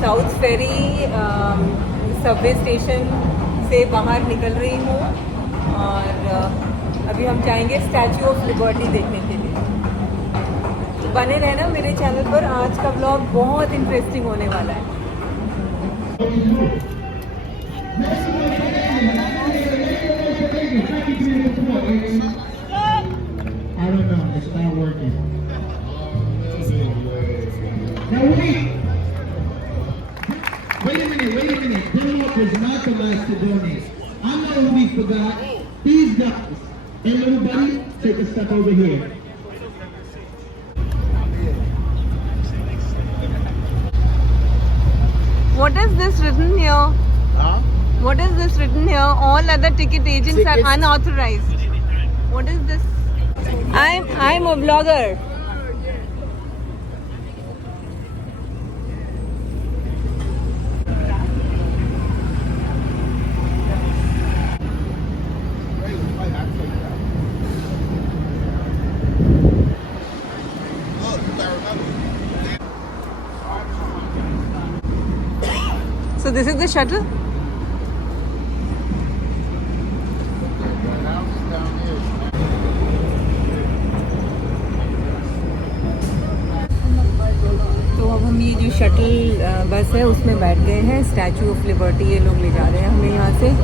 South फेरी Subway station से बाहर निकल रही हूँ और अभी हम जाएंगे स्टैचू ऑफ लिबर्टी देखने के लिए। तो बने रहना मेरे चैनल पर, आज का व्लॉग बहुत इंटरेस्टिंग होने वाला है। I don't know, it's not working. Now wait! Wait a minute. Denmark was not the last to donate. I know who we forgot. These guys. Hey little buddy, take a step over here. What is this written here? Huh? What is this written here? All other ticket agents are unauthorized. What is this? I'm a vlogger. So this is the shuttle? तो अब हम ये जो shuttle bus है उसमें बैठ गए हैं। स्टैचू ऑफ लिबर्टी ये लोग ले जा रहे हैं हमें यहाँ से।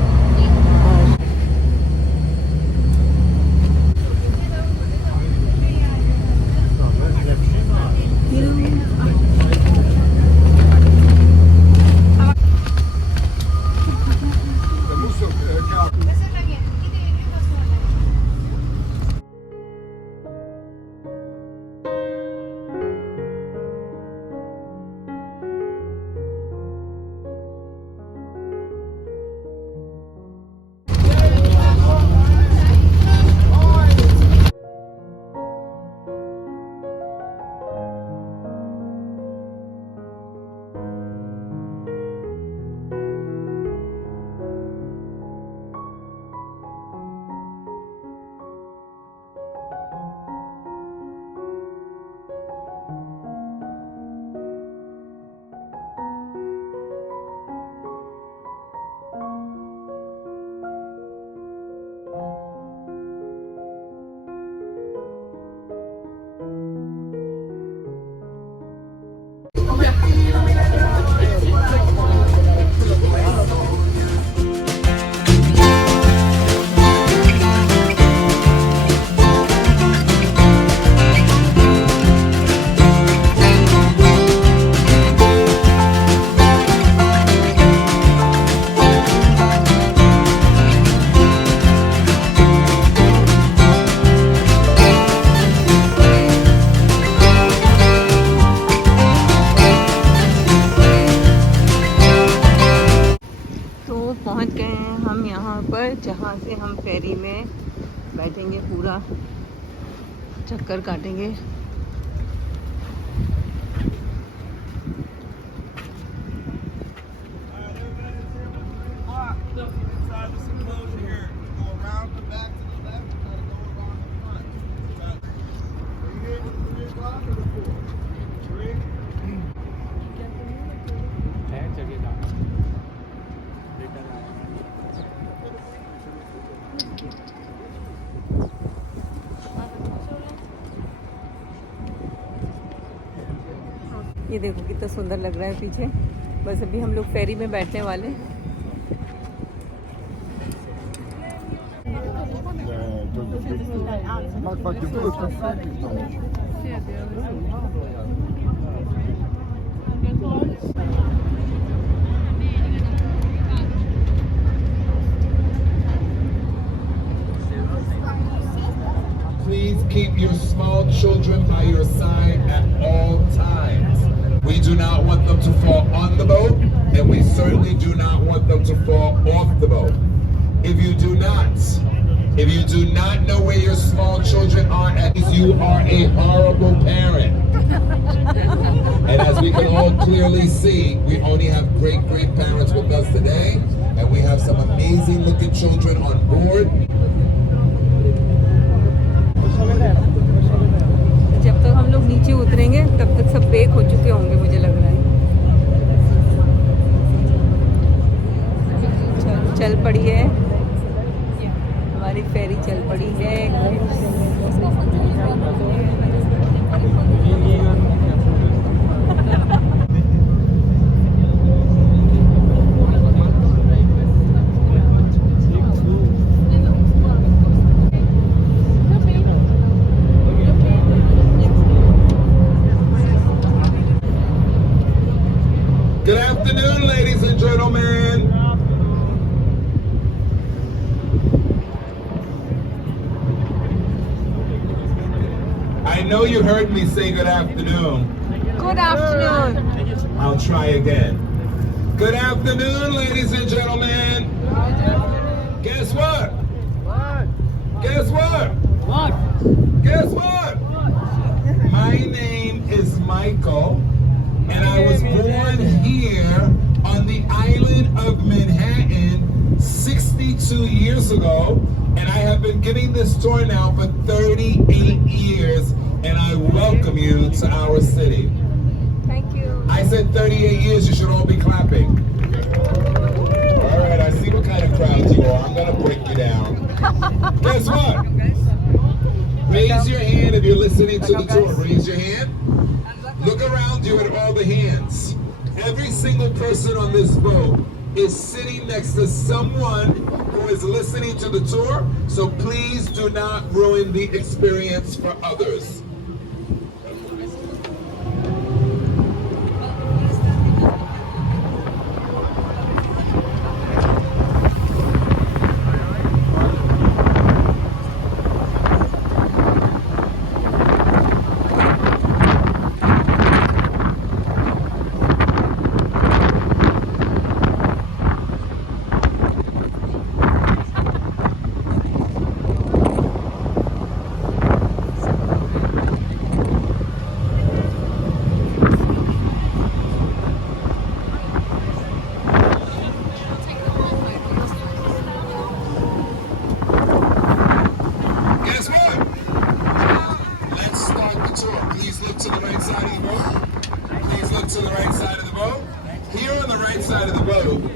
पहुंच गए हैं हम यहाँ पर, जहाँ से हम फेरी में बैठेंगे, पूरा चक्कर काटेंगे। ये देखो कितना सुंदर लग रहा है पीछे। बस अभी हम लोग फेरी में बैठने वाले। Please keep your small children by your side at all times. We do not want them to fall on the boat, and we certainly do not want them to fall off the boat. If you do not know where your small children are at, you are a horrible parent. And as we can all clearly see, we only have great parents with us today, and we have some amazing looking children on board. जब तक हम लोग नीचे उतरेंगे तब तक सब pack हो चुके होंगे, मुझे लग रहा है। Good afternoon, ladies and gentlemen. I know you heard me say good afternoon. Good afternoon. I'll try again. Good afternoon, ladies and gentlemen. Guess what? Guess what? Guess what? My name is Michael, and I was born here on the island of Manhattan 62 years ago, and I have been giving this tour now for 38 years, and I welcome you to our city. Thank you. I said 38 years, you should all be clapping. All right, I see what kind of crowd you are. I'm gonna break you down. Guess what? Raise your hand if you're listening to the tour. Raise your hand. Look around you at all the hands. Every single person on this boat is sitting next to someone who is listening to the tour, so please do not ruin the experience for others.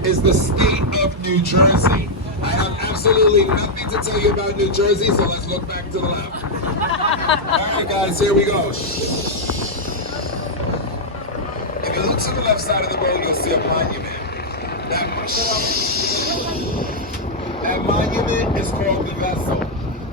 Is the state of New Jersey. I have absolutely nothing to tell you about New Jersey, so let's look back to the left. All right, guys, here we go. If you look to the left side of the boat, you'll see a monument. That monument is called the Vessel.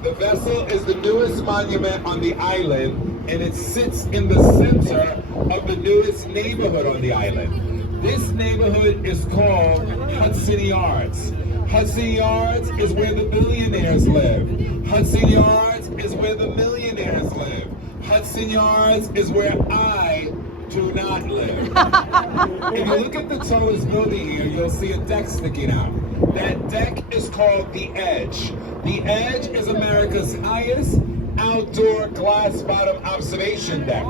The Vessel is the newest monument on the island, and it sits in the center of the newest neighborhood on the island. This neighborhood is called Hudson Yards. Hudson Yards is where the billionaires live. Hudson Yards is where the millionaires live. Hudson Yards is where I do not live. If you look at the tallest building here, you'll see a deck sticking out. That deck is called the Edge. The Edge is America's highest outdoor glass bottom observation deck.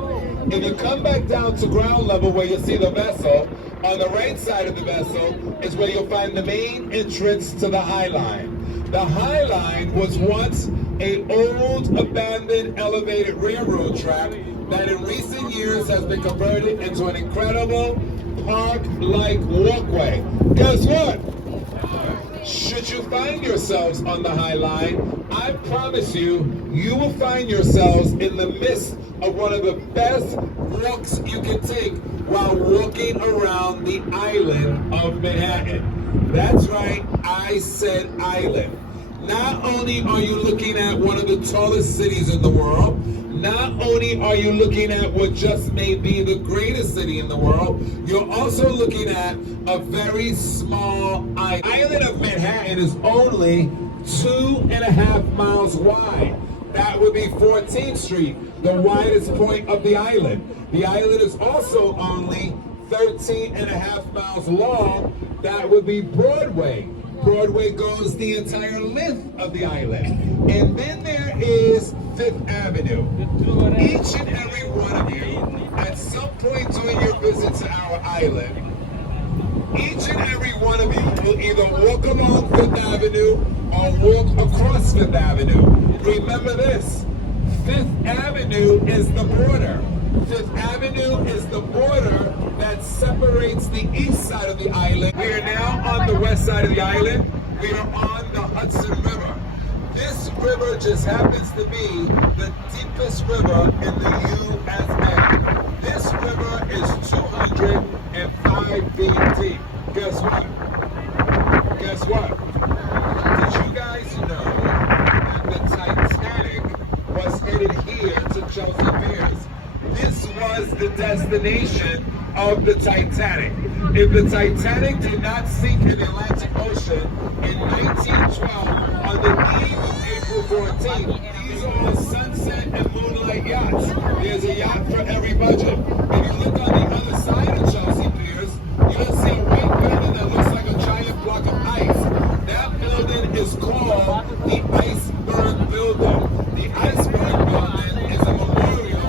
If you come back down to ground level where you see the vessel, on the right side of the vessel is where you'll find the main entrance to the High Line. The High Line was once an old abandoned elevated railroad track that in recent years has been converted into an incredible park-like walkway. Guess what? Should you find yourselves on the High Line, I promise you, you will find yourselves in the midst of one of the best walks you can take while walking around the island of Manhattan. That's right, I said island. Not only are you looking at one of the tallest cities in the world, not only are you looking at what just may be the greatest city in the world, you're also looking at a very small island. The island of Manhattan is only 2.5 miles wide. That would be 14th Street, the widest point of the island. The island is also only 13.5 miles long. That would be Broadway. Broadway goes the entire length of the island. And then there is Fifth Avenue. Each and every one of you, at some point during your visit to our island, each and every one of you will either walk along Fifth Avenue or walk across Fifth Avenue. Remember this, Fifth Avenue is the border. Fifth Avenue is the border that separates the east side of the island. We are now on the west side of the island. We are on the Hudson River. This river just happens to be the deepest river in the USA. This river is 205 feet deep. Guess what? Guess what? Did you guys know that the Titanic was headed here to Chelsea Piers? This was the destination of the Titanic. If the Titanic did not sink in the Atlantic Ocean in 1912 on the eve of April 14th, these are all sunset and moonlight yachts. There's a yacht for every budget. If you look on the other side of Chelsea Piers, you'll see a white building that looks like a giant block of ice. That building is called the Iceberg Building. The Iceberg Building is a memorial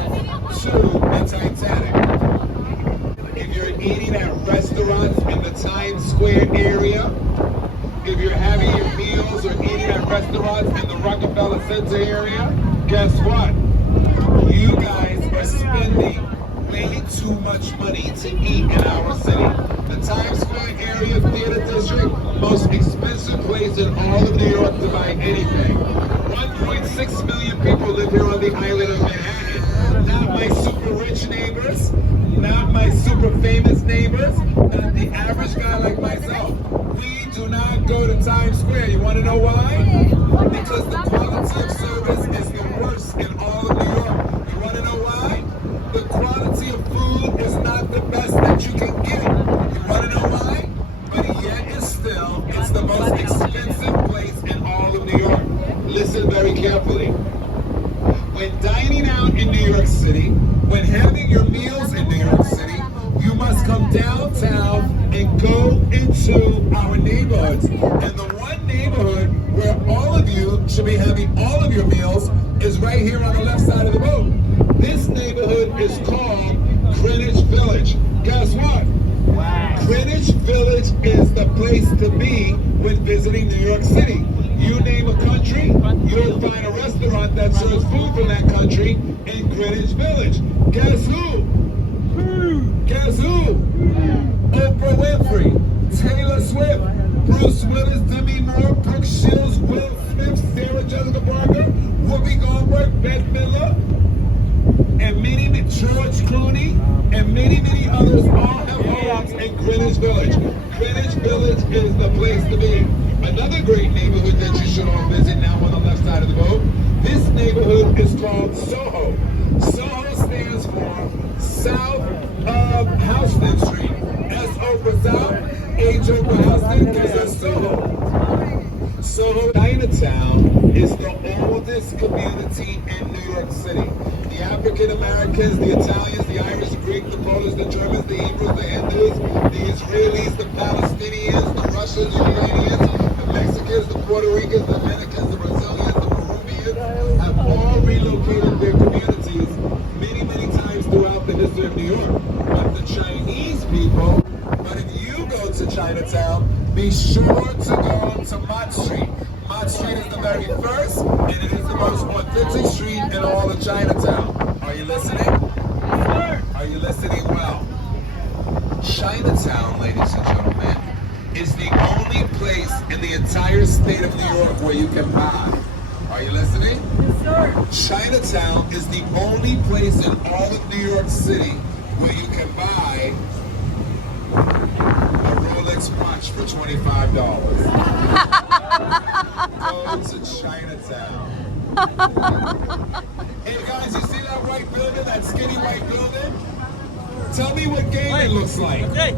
to the Titanic. If you're eating at restaurants in the Times Square area, if you're having your meals or eating at restaurants in the Rockefeller Center area, guess what? You guys are spending way too much money to eat in our city. The Times Square area theater district, most expensive place in all of New York to buy anything. 1.6 million people live here on the island of Manhattan. Not my super rich neighbors, not my super famous neighbors, not the average guy like myself. We do not go to Times Square. You want to know why? Because the quality of service is the worst in all of New York. You want to know why? The quality of food is not the best that you can get. You want to know why? But yet it's the most expensive place in all of New York. Listen very carefully. When dining out in New York City, when having your meals in New York City, you must come downtown and go into our neighborhoods. And the one neighborhood where all of you should be having all of your meals is right here on the left side of the boat. This neighborhood is called Greenwich Village. Guess what? Wow. Greenwich Village is the place to be when visiting New York City. You name a country, you'll find a restaurant that serves food from that country in Greenwich Village. Guess who? Guess who? Oprah Winfrey, Taylor Swift, Bruce Willis, Demi Moore, Brooke Shields, Will Smith, Sarah Jessica Parker, Whoopi Goldberg, Bette Midler, and George Clooney, and many others all have homes in Greenwich Village. Greenwich Village is the place to be. Another great neighborhood that you should all visit now on the left side of the boat, this neighborhood is called Soho. Soho stands for South of Houston Street. S-O for South, H-O for Houston, guess that's Soho. Soho, Chinatown is the oldest community in New York City. The African Americans, the Italians, the Irish, the Greek, the Polish, the Germans, the Hebrews, the Hindus, the Israelis, the Palestinians, the Russians, the Iranians, the Mexicans, the Puerto Ricans, the Dominicans, the Brazilians, the Peruvians have all relocated their communities many times throughout the history of New York. But the Chinese people, but if you go to Chinatown, be sure to go to Mott Street. Mott Street is the very first, and it is the most authentic street in all of Chinatown. Are you listening? Yes, sir. Are you listening well? Chinatown, ladies and gentlemen, is the only place in the entire state of New York where you can buy. Are you listening? Yes, sir. Chinatown is the only place in all of New York City where you can buy a Rolex watch for $25. Go to Chinatown. Hey guys, you see that white building, that skinny white building? Tell me what game it looks like. Okay.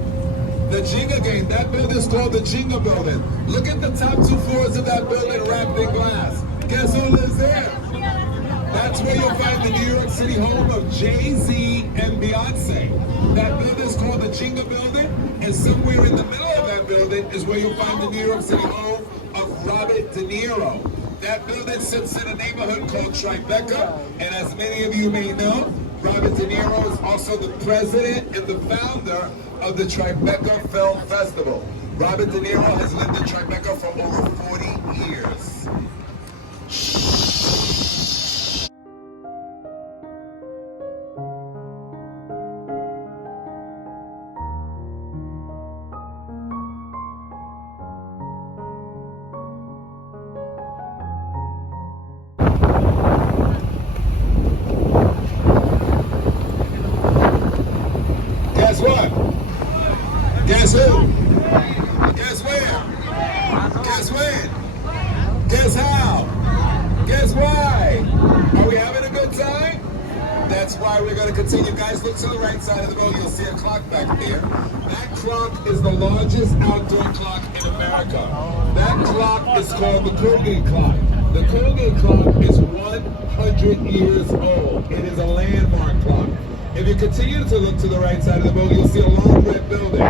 The Jenga game. That building is called the Jenga building. Look at the top 2 floors of that building wrapped in glass. Guess who lives there? That's where you'll find the New York City home of Jay-Z and Beyonce. That building is called the Jenga building, and somewhere in the middle of that building is where you'll find the New York City home of Robert De Niro. That building sits in a neighborhood called Tribeca, and as many of you may know, Robert De Niro is also the president and the founder of the Tribeca Film Festival. Robert De Niro has lived in Tribeca for over 40 years. Guess what? Guess who? Guess where? Guess when? Guess how? Guess why? Are we having a good time? That's why we're going to continue. Guys, look to the right side of the boat. You'll see a clock back there. That clock is the largest outdoor clock in America. That clock is called the Colgate clock. The Colgate clock is 100 years old. It is a landmark clock. If you continue to look to the right side of the boat, you'll see a long red building.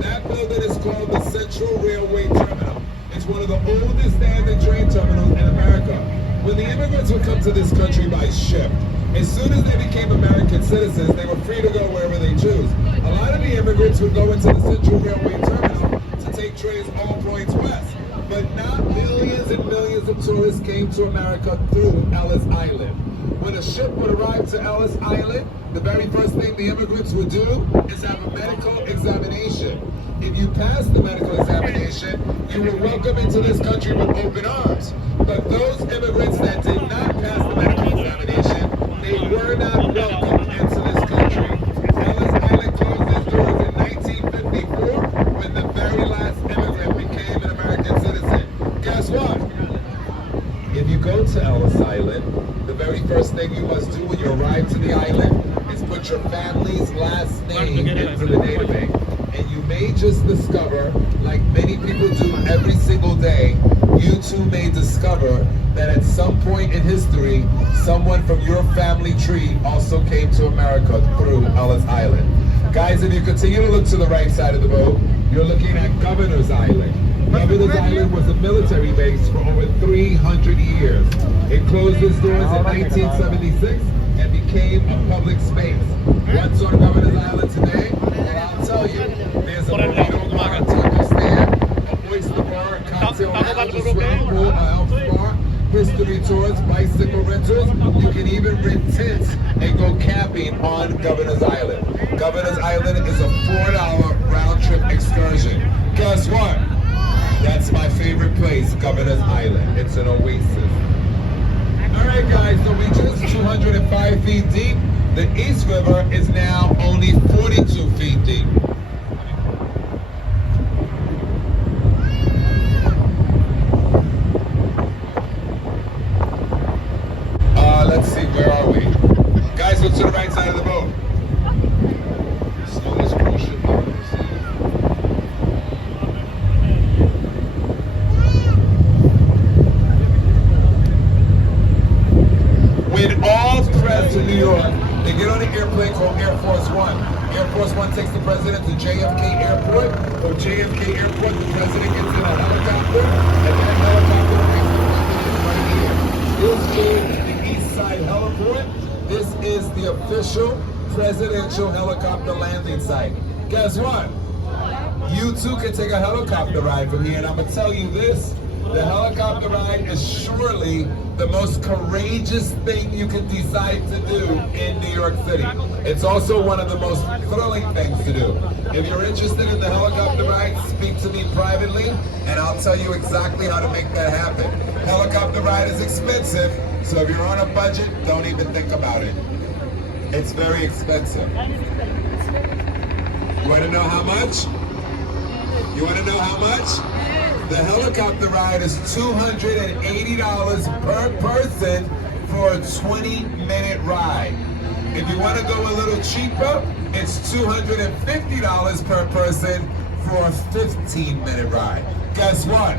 That building is called the Central Railway Terminal. It's one of the oldest standing train terminals in America. When the immigrants would come to this country by ship, as soon as they became American citizens, they were free to go wherever they choose. A lot of the immigrants would go into the Central Railway Terminal to take trains all points west. But not millions and millions of tourists came to America through Ellis Island. When a ship would arrive to Ellis Island, the very first thing the immigrants would do is have a medical examination. If you passed the medical examination, you were welcome into this country with open arms. But those immigrants that did not pass the medical examination, they were not welcome into this country. Ellis Island closed its doors in 1954 when the very last immigrant became an American citizen. Guess what? If you go to Ellis Island, the very first thing you must do when you arrive to the island is put your family's last name into the database. And you may just discover, like many people do every single day, you too may discover that at some point in history, someone from your family tree also came to America through Ellis Island. Guys, if you continue to look to the right side of the boat, you're looking at Governor's Island. Governor's Island was a military base for over 300 years. It closed its doors in 1976 and became a public space. What's on Governor's Island today? Well, I'll tell you. There's a burrito bar, taco stand, a oyster bar, cocktail lounge, a swimming pool, a health spa, history tours, bicycle rentals. You can even rent tents and go camping on Governor's Island. Governor's Island is a $4 round-trip excursion. Guess what? That's my favorite place, Governor's Island. It's an oasis. All right, guys, so we just 205 feet deep. The East River is now only 42 feet deep. Let's see, where are we? Guys, look to the right side of the boat. Slowest cruise ship I've ever seen. When all press to New York, they get on an airplane called Air Force One. Air Force One takes the president to JFK Airport. From JFK Airport, the president gets in a helicopter, and that helicopter brings the president right here. This is the East Side Heliport. This is the official presidential helicopter landing site. Guess what? You too can take a helicopter ride from here, and I'm gonna tell you this. The helicopter ride is surely the most courageous thing you can decide to do in New York City. It's also one of the most thrilling things to do. If you're interested in the helicopter ride, speak to me privately, and I'll tell you exactly how to make that happen. Helicopter ride is expensive, so if you're on a budget, don't even think about it. It's very expensive. You want to know how much? You want to know how much? The helicopter ride is $280 per person for a 20-minute ride. If you want to go a little cheaper, it's $250 per person for a 15-minute ride. Guess what?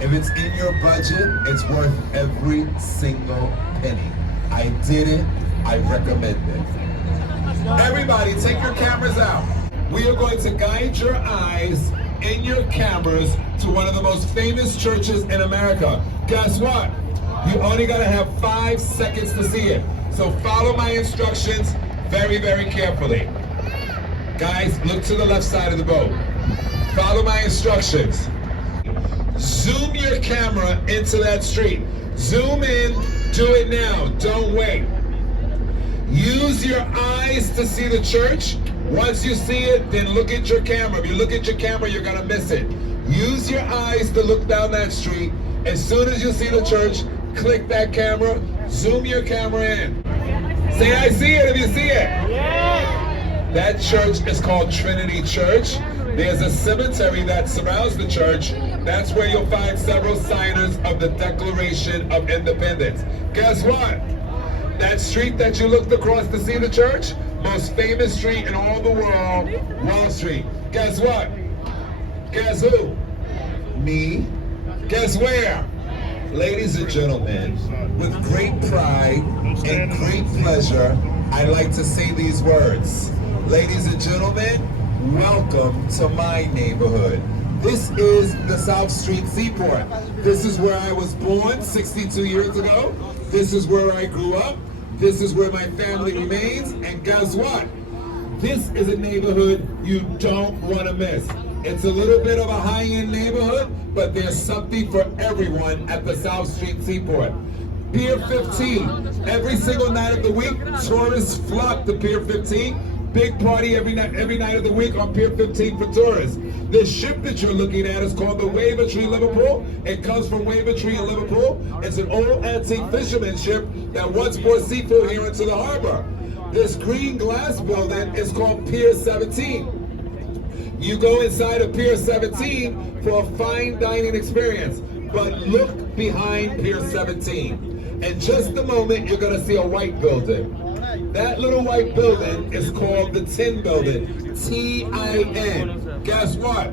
If it's in your budget, it's worth every single penny. I did it. I recommend it. Everybody, take your cameras out. We are going to guide your eyes in your cameras to one of the most famous churches in America. Guess what? You only gotta have 5 seconds to see it. So follow my instructions very, very carefully. Guys, look to the left side of the boat. Follow my instructions. Zoom your camera into that street. Zoom in, do it now, don't wait. Use your eyes to see the church. Once you see it, then look at your camera. If you look at your camera, you're gonna miss it. Use your eyes to look down that street. As soon as you see the church, click that camera, zoom your camera in. Say, I see it if you see it. That church is called Trinity Church. There's a cemetery that surrounds the church. That's where you'll find several signers of the Declaration of Independence. Guess what? That street that you looked across to see the church, most famous street in all the world, Wall Street. Guess what? Guess who? Me. Guess where? Ladies and gentlemen, with great pride and great pleasure, I'd like to say these words. Ladies and gentlemen, welcome to my neighborhood. This is the South Street Seaport. This is where I was born 62 years ago. This is where I grew up. This is where my family remains. And guess what? This is a neighborhood you don't want to miss. It's a little bit of a high-end neighborhood, but there's something for everyone at the South Street Seaport. Pier 15, every single night of the week, tourists flock to Pier 15. Big party every night of the week on Pier 15 for tourists. This ship that you're looking at is called the Wavertree Liverpool. It comes from Wavertree in Liverpool. It's an old antique fisherman ship that once brought seafood here into the harbor. This green glass building is called Pier 17. You go inside of Pier 17 for a fine dining experience, but look behind Pier 17. In just a moment, you're gonna see a white building. That little white building is called the Tin Building, T-I-N. Guess what?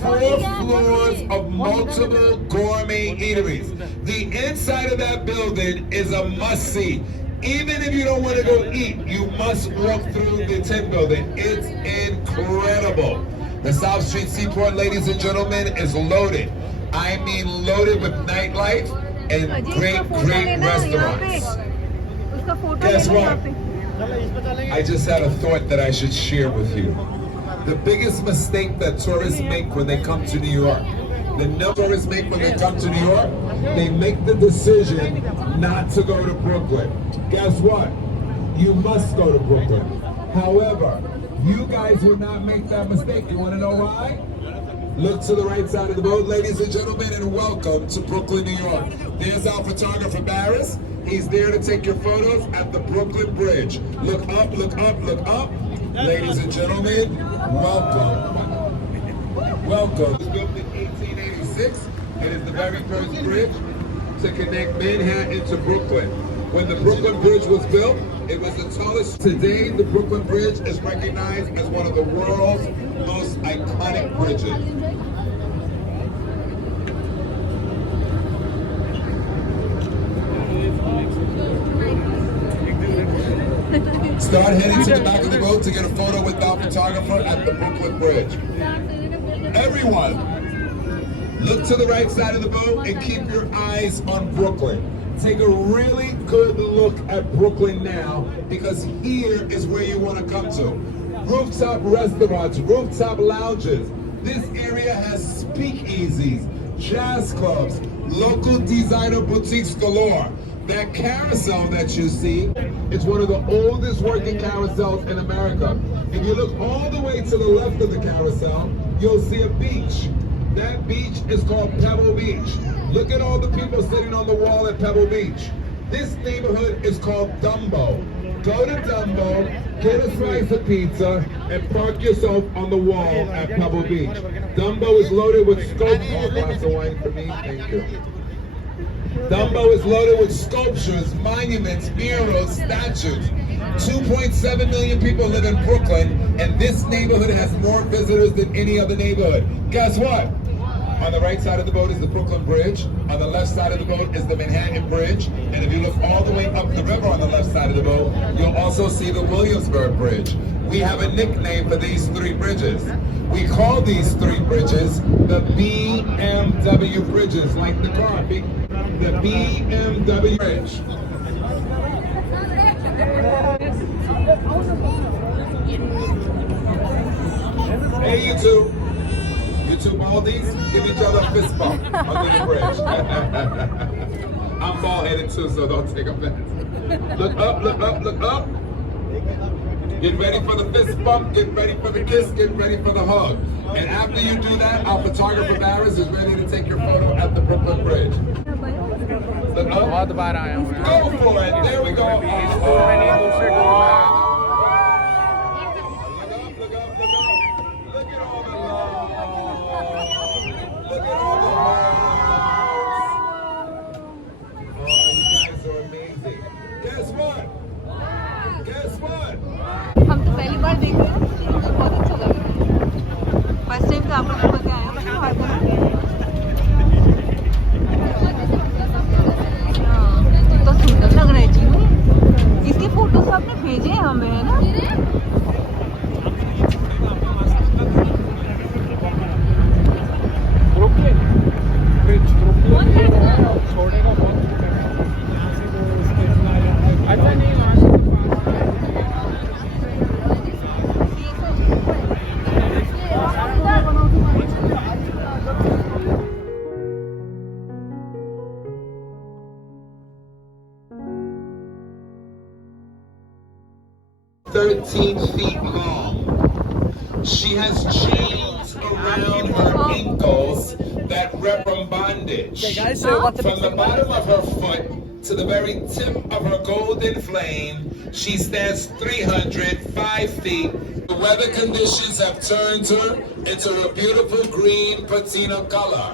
4 floors of multiple gourmet eateries. The inside of that building is a must-see. Even if you don't want to go eat, you must walk through the Tin Building. It's incredible. The South Street Seaport, ladies and gentlemen, is loaded. I mean loaded with nightlife and great restaurants. Guess what? I just had a thought that I should share with you. The biggest mistake that tourists make when they come to New York, tourists make when they come to New York, they make the decision not to go to Brooklyn. Guess what? You must go to Brooklyn. However, you guys will not make that mistake. You want to know why? Look to the right side of the boat, ladies and gentlemen, and welcome to Brooklyn, New York. There's our photographer, Barris. He's there to take your photos at the Brooklyn Bridge. Look up, look up, look up. Ladies and gentlemen, welcome. Welcome. It was built in 1886 and is the very first bridge to connect Manhattan to Brooklyn. When the Brooklyn Bridge was built, it was the tallest. Today, the Brooklyn Bridge is recognized as one of the world's most iconic bridges. Start heading to the back of the boat to get a photo with our photographer at the Brooklyn Bridge. Everyone, look to the right side of the boat and keep your eyes on Brooklyn. Take a really good look at Brooklyn now, because here is where you want to come to. Rooftop restaurants, rooftop lounges. This area has speakeasies, jazz clubs, local designer boutiques galore. That carousel that you see, it's one of the oldest working carousels in America. If you look all the way to the left of the carousel, you'll see a beach. That beach is called Pebble Beach. Look at all the people sitting on the wall at Pebble Beach. This neighborhood is called Dumbo. Go to Dumbo, get a slice of pizza, and park yourself on the wall at Pebble Beach. Dumbo is loaded with sculptures. A glass of wine for me, thank you. Dumbo is loaded with sculptures, monuments, murals, statues. 2.7 million people live in Brooklyn, and this neighborhood has more visitors than any other neighborhood. Guess what? On the right side of the boat is the Brooklyn Bridge. On the left side of the boat is the Manhattan Bridge. And if you look all the way up the river on the left side of the boat, you'll also see the Williamsburg Bridge. We have a nickname for these 3 bridges. We call these 3 bridges the BMW bridges, like the car, the BMW Bridge. Hey, you two. You two Baldies, give each other a fist bump under the bridge. I'm bald-headed too, so don't take offense. Look up, look up, look up. Get ready for the fist bump, get ready for the kiss, get ready for the hug. And after you do that, our photographer Barris is ready to take your photo at the Brooklyn Bridge. Look up. Go for it. There we go. Guess what? First time तो आप लोग को क्या आया बाहर का तो सुंदर लग रहा है जी। इसकी फोटोज आपने भेजे हैं हमें, है ना? छोड़ेगा बहुत अच्छा नहीं वहाँ से 13 feet long. She has chains around her ankles that represent bondage. From the bottom of her foot to the very tip of her golden flame, she stands 305 feet. The weather conditions have turned her into a beautiful green patina color.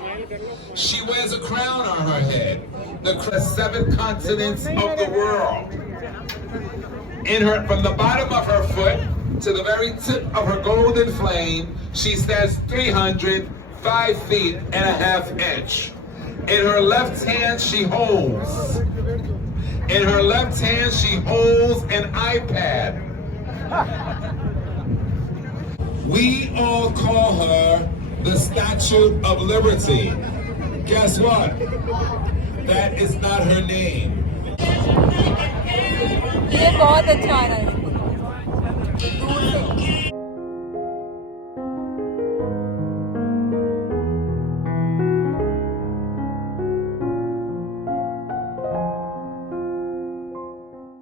She wears a crown on her head, the 7 continents of the world. From the bottom of her foot to the very tip of her golden flame, she stands 305 feet and a half inch. In her left hand, she holds an iPad. We all call her the Statue of Liberty. Guess what? That is not her name. ये बहुत अच्छा आ रहा है दूर से।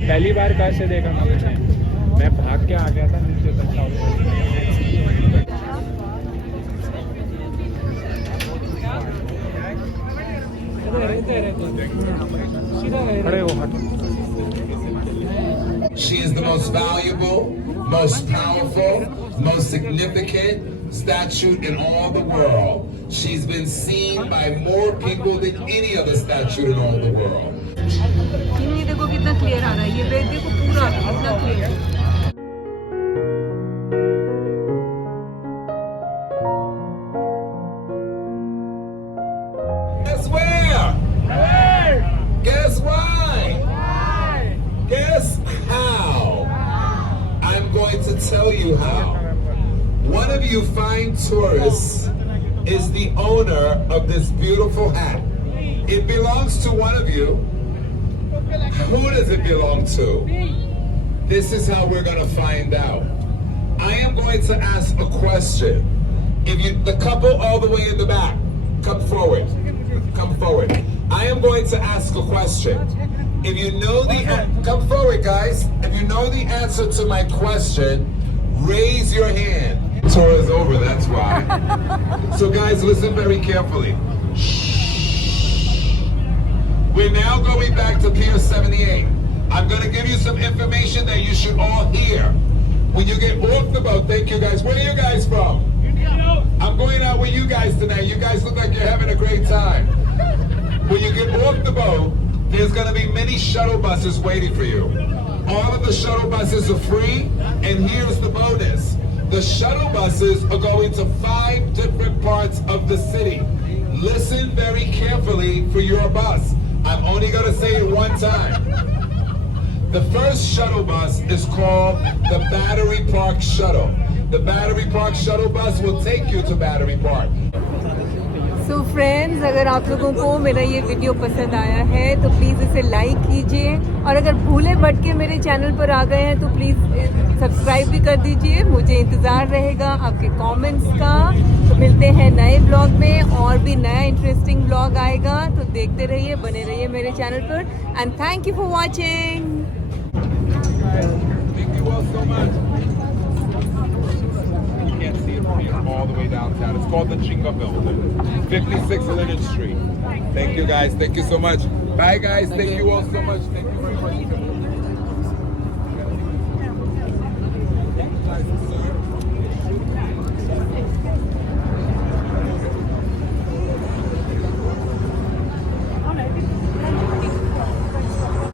पहली बार कैसे देखा मैंने, मैं भाग के आ गया था नीचे तक। अरे वो She is the most valuable, most powerful, most significant statue in all the world. She's been seen by more people than any other statue in all the world. ये देखो कितना क्लियर आ रहा है, ये बेड देखो पूरा कितना clear. Guess where? Guess why? Guess how? I'm going to tell you how. One of you fine tourists is the owner of this beautiful hat. It belongs to one of you. Who does it belong to? This is how we're going to find out. I am going to ask a question. The couple all the way in the back, come forward. Come forward. I am going to ask a question. If you know come forward, guys. If you know the answer to my question, raise your hand. Tour is over, that's why. So guys, listen very carefully. We're now going back to Pier 78. I'm going to give you some information that you should all hear. When you get off the boat, thank you guys. Where are you guys from? I'm going out with you guys tonight. You guys look like you're having a great time. When you get off the boat, there's going to be many shuttle buses waiting for you. All of the shuttle buses are free, and here's the bonus. The shuttle buses are going to 5 different parts of the city. Listen very carefully for your bus. I'm only going to say it one time. The first shuttle bus is called the Battery Park Shuttle. The Battery Park Shuttle bus will take you to Battery Park. So friends, अगर आप लोगों को मेरा ये video पसंद आया है तो प्लीज़ इसे लाइक कीजिए, और अगर भूले भटके मेरे चैनल पर आ गए हैं तो प्लीज़ सब्सक्राइब भी कर दीजिए। मुझे इंतज़ार रहेगा आपके कमेंट्स का। तो मिलते हैं नए ब्लॉग में, और भी नया इंटरेस्टिंग ब्लॉग आएगा, तो देखते रहिए, बने रहिए मेरे चैनल पर। And thank you for watching. Thank you all so much. Can't see it from here, all the way downtown. It's called the Chinga Building, 56 Leonard Street. Thank you guys. Thank you so much. Bye guys. Thank you all so much. Thank you very much.